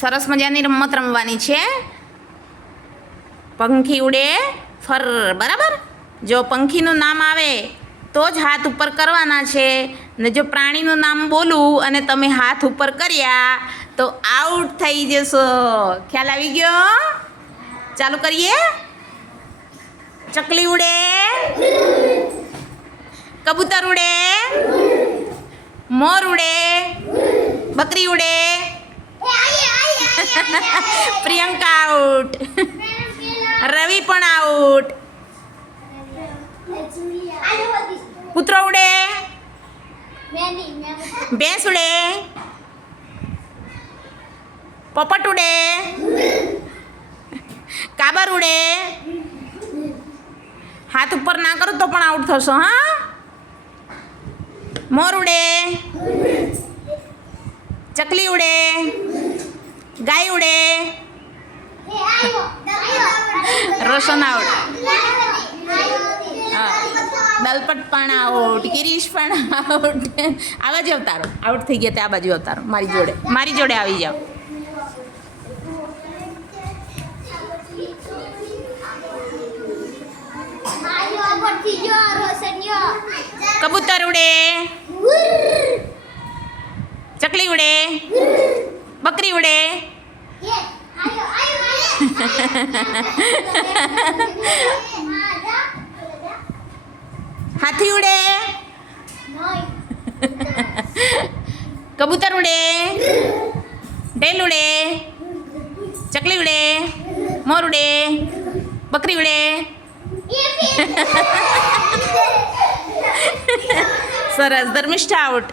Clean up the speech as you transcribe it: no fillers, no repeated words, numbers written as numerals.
સરસ મજાની રમત રમવાની છે. પંખી ઉડે ફર. બરાબર. જો પંખીનું નામ આવે તો જ હાથ ઉપર કરવાના છે, ને જો પ્રાણીનું નામ બોલું અને તમે હાથ ઉપર કર્યા તો આઉટ થઈ જશો. ખ્યાલ આવી ગયો? ચાલુ કરીએ. ચકલી ઉડે, કબૂતર ઉડે, મોર ઉડે, બકરી ઉડે. પ્રિયંકા આઉટ. રવિ પણ આઉટ. કૂતરો ઉડે, ભેંસ ઉડે, પોપટ ઉડે, કાબર ઉડે. હાથ ઉપર ના કરો તો પણ આઉટ થશો. હા. મોર ઉડે, ચકલી ઉડે, ગાય ઉડે. રોશન આઉટ. દલપત પણ આઉટ. ગિરીશ પણ આઉટ. આ બાજુ અવતારો. આઉટ થઈ ગયા તે આ બાજુ અવતારો. મારી જોડે આવી જાઓ. કબૂતર ઉડે, ચકલી ઉડે, બકરી ઉડે. હાથી ઉડે, કબૂતર ઉડે, ઢેલ ઉડે, ચકલી ઉડે, મોર ઉડે, બકરી ઉડે. સરસ. ધર્મિષ્ઠા આઉટ.